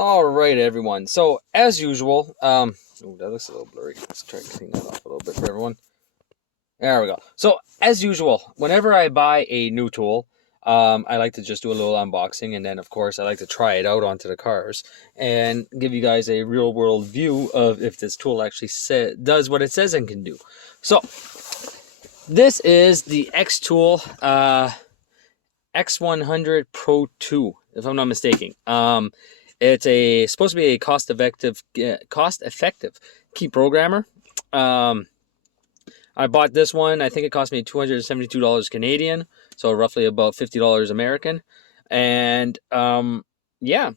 All right, everyone. So as usual, ooh, that looks a little blurry. Let's try to clean that off a little bit for everyone. There we go. So as usual, whenever I buy a new tool, I like to just do a little unboxing, and then of course I like to try it out onto the cars and give you guys a real world view of if this tool actually does what it says and can do. So this is the Xtool X100 Pro 2, if I'm not mistaken. It's supposed to be a cost-effective key programmer. I bought this one. I think it cost me $272 Canadian, so roughly about $50 American. And yeah,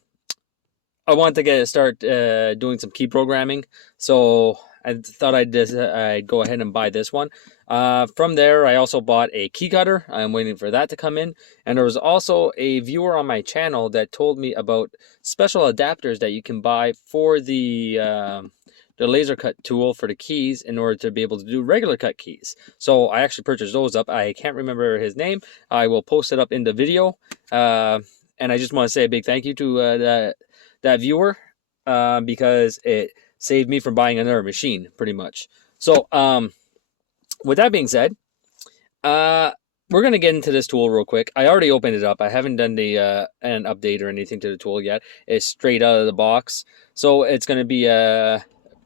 I wanted to start doing some key programming, so I thought I'd go ahead and buy this one. From there, I also bought a key cutter. I'm waiting for that to come in. And there was also a viewer on my channel that told me about special adapters that you can buy for the laser cut tool for the keys in order to be able to do regular cut keys. So I actually purchased those up. I can't remember his name. I will post it up in the video. And I just want to say a big thank you to that viewer because it saved me from buying another machine, pretty much. So with that being said, we're going to get into this tool real quick. I already opened it up. I haven't done the an update or anything to the tool yet. It's straight out of the box. So it's going to be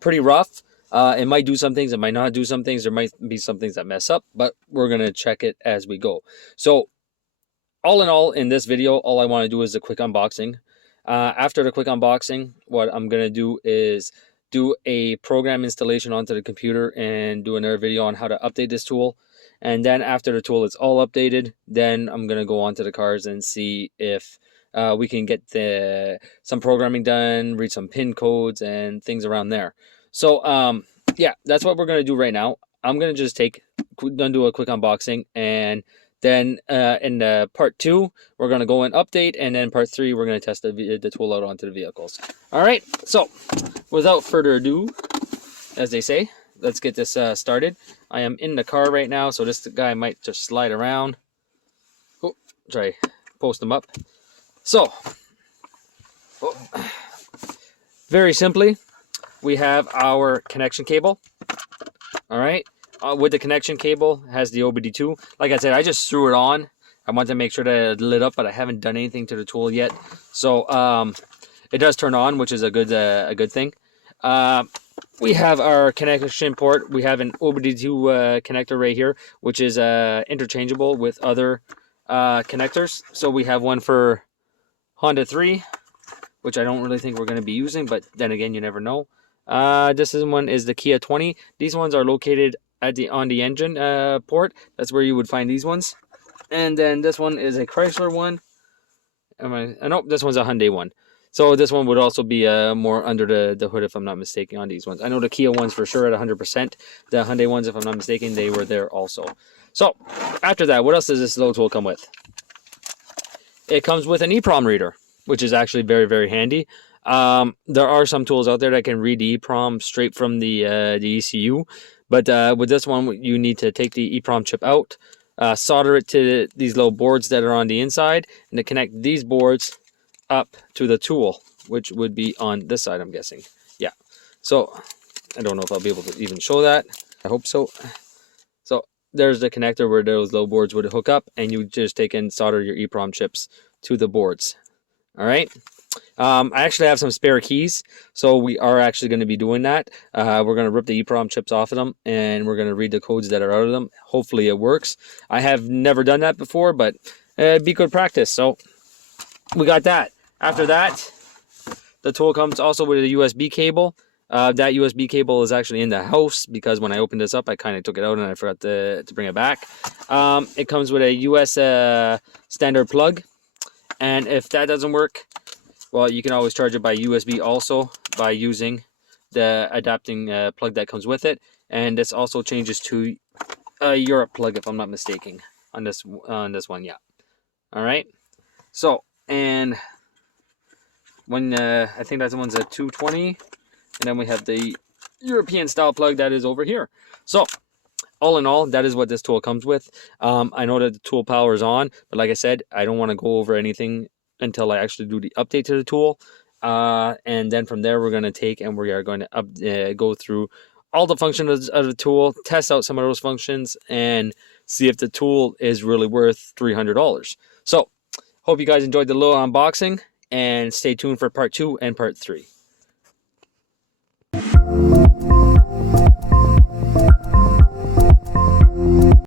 pretty rough. It might do some things. It might not do some things. There might be some things that mess up. But we're going to check it as we go. So all in all, in this video, all I want to do is a quick unboxing. After the quick unboxing, what I'm going to do is do a program installation onto the computer and do another video on how to update this tool. And then after the tool is all updated, then I'm going to go onto the cars and see if we can get some programming done, read some pin codes and things around there. So yeah, that's what we're going to do right now. I'm going to just do a quick unboxing, and then in part 2, we're going to go and update, and then part 3, we're going to test the tool out onto the vehicles. All right, so without further ado, as they say, let's get this started. I am in the car right now, so this guy might just slide around. Oh, try post him up. So, very simply, we have our connection cable. All right. With the connection cable, has the OBD2. Like I said, I just threw it on. I want to make sure that it lit up, but I haven't done anything to the tool yet. So it does turn on, which is a good thing. We have our connection port. We have an OBD2 connector right here, which is interchangeable with other connectors. So we have one for Honda 3, which I don't really think we're going to be using, but then again, you never know. This one is the Kia 20. These ones are located on the engine port. That's where you would find these ones. And then this one is a Chrysler one. Nope, this one's a Hyundai one. So this one would also be more under the hood, if I'm not mistaken, on these ones. I know the Kia ones for sure at 100%. The Hyundai ones, if I'm not mistaken, they were there also. So after that, what else does this little tool come with? It comes with an Eprom reader, which is actually very, very handy. There are some tools out there that can read the EPROM straight from the ECU, but with this one, you need to take the EPROM chip out, solder it to these little boards that are on the inside, and to connect these boards up to the tool, which would be on this side, I'm guessing. Yeah. So I don't know if I'll be able to even show that. I hope so. So there's the connector where those little boards would hook up, and you just take and solder your EPROM chips to the boards. All right. I actually have some spare keys, so we are actually going to be doing that. We're going to rip the EPROM chips off of them, and we're going to read the codes that are out of them. Hopefully it works. I have never done that before, but it'd be good practice. So we got that. After that, the tool comes also with a USB cable. That USB cable is actually in the house because when I opened this up, I kind of took it out and I forgot to bring it back. It comes with a US standard plug, and if that doesn't work, well, you can always charge it by USB also by using the adapting plug that comes with it. And this also changes to a Europe plug, if I'm not mistaken, on this one. Yeah. All right. So, and when I think that one's a 220, and then we have the European style plug that is over here. So, all in all, that is what this tool comes with. I know that the tool power is on, but like I said, I don't want to go over anything until I actually do the update to the tool. And then from there, we're going to take and we are going to go through all the functions of the tool, test out some of those functions, and see if the tool is really worth $300. So, hope you guys enjoyed the little unboxing, and stay tuned for part 2 and part 3.